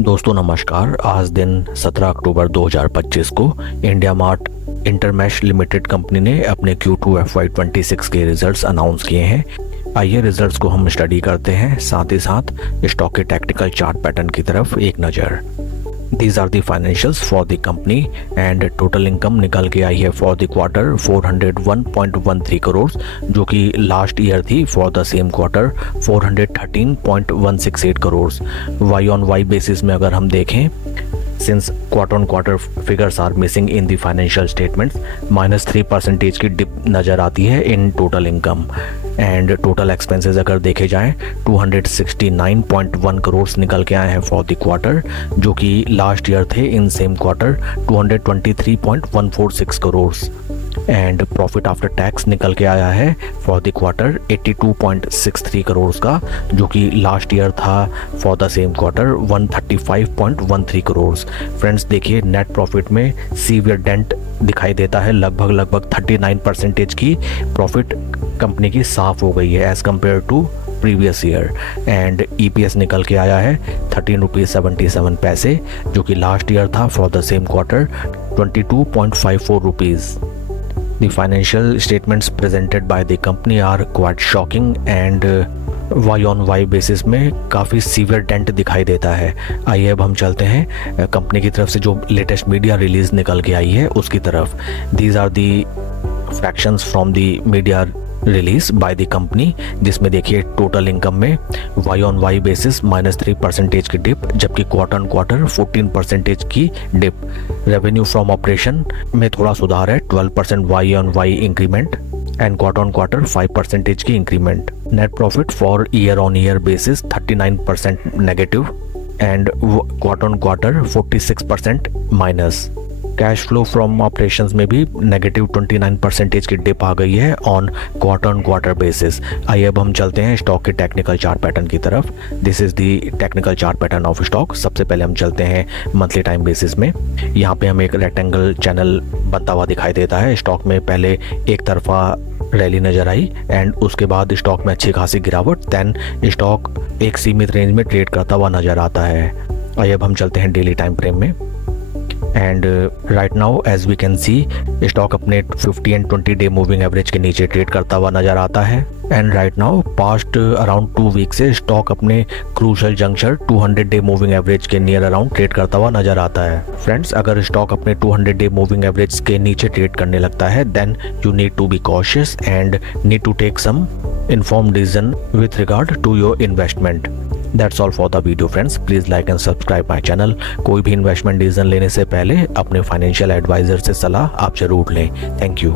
दोस्तों नमस्कार। आज दिन 17 अक्टूबर 2025 को India mart Intermesh limited company ने अपने Q2 FY26 के रिजल्ट्स अनाउंस किए हैं। आइए रिजल्ट्स को हम स्टडी करते हैं, साथ ही साथ स्टॉक के टेक्निकल चार्ट पैटर्न की तरफ एक नज़र। These are the financials for the company and total income निकल के आई है फॉर द क्वार्टर 401.13 करोड़, जो कि लास्ट ईयर थी for the same quarter 413.168 crore. Y on Y basis में अगर हम देखें, since quarter on quarter figures are missing in the financial statements, -3% की डिप नज़र आती है in total income. And total expenses अगर देखे जाएं 269.1 करोड़ निकल के आए हैं फॉर द क्वार्टर, जो कि लास्ट ईयर थे in same quarter 223.146 crore. And profit after tax निकल के आया है फॉर द क्वार्टर 82.63 करोड़ का, जो कि लास्ट ईयर था for the same quarter 135.13 crore. Friends देखिए, नेट प्रॉफिट में सीवियर डेंट दिखाई देता है। लगभग 39% की प्रॉफिट कंपनी की साफ हो गई है as compared to previous year. And EPS निकल के आया है 13.77 पैसे, जो कि लास्ट ईयर था for the same quarter 22.54 rupees. The financial statements presented by the company are quite shocking and Y on Y basis में काफ़ी सीवियर डेंट दिखाई देता है। आइए अब हम चलते हैं कंपनी की तरफ से जो लेटेस्ट मीडिया रिलीज निकल के आई है उसकी तरफ। These are the fractions from the media release by the company, जिसमें देखिए टोटल इनकम में वाई ऑन वाई बेसिस -3% की डिप, जबकि क्वार्टर ऑन क्वार्टर 14% की डिप। रेवेन्यू फ्रॉम ऑपरेशन में थोड़ा सुधार है, 12% Y on Y increment and quarter on quarter 5% की increment. Net profit for year on year basis 39% negative and quarter on quarter 46% minus. Cash flow from operations में भी -29% की dip आ गई है ऑन क्वार्टर बेसिस। आइए अब हम चलते हैं स्टॉक के टेक्निकल चार्ट पैटर्न की तरफ। This is the technical chart pattern of stock. सबसे पहले हम चलते हैं मंथली टाइम बेसिस में। यहाँ पे हमें एक रेक्टेंगल चैनल बनता हुआ दिखाई देता है। स्टॉक में पहले एक तरफा रैली नज़र आई एंड उसके बाद स्टॉक में अच्छी खासी गिरावट, देन स्टॉक एक सीमित रेंज में ट्रेड करता हुआ नज़र आता है। आइए अब हम चलते हैं डेली टाइम फ्रेम में। And right now as we can see, stock अपने 50 एंड 20 डे मूविंग एवरेज के नीचे ट्रेड करता हुआ नजर आता है। And right now past around 2 week से स्टॉक अपने crucial junction 200 day moving average के नियर अराउंड ट्रेड करता हुआ नजर आता है। फ्रेंड्स, अगर स्टॉक अपने 200 डे मूविंग एवरेज के नीचे ट्रेड करने लगता है, then you need to be cautious and need to take some informed decision with regard to your investment. That's all for the video friends. Please like and subscribe my channel. कोई भी investment decision लेने से पहले अपने financial adviser से सलाह आप जरूर लें। Thank you.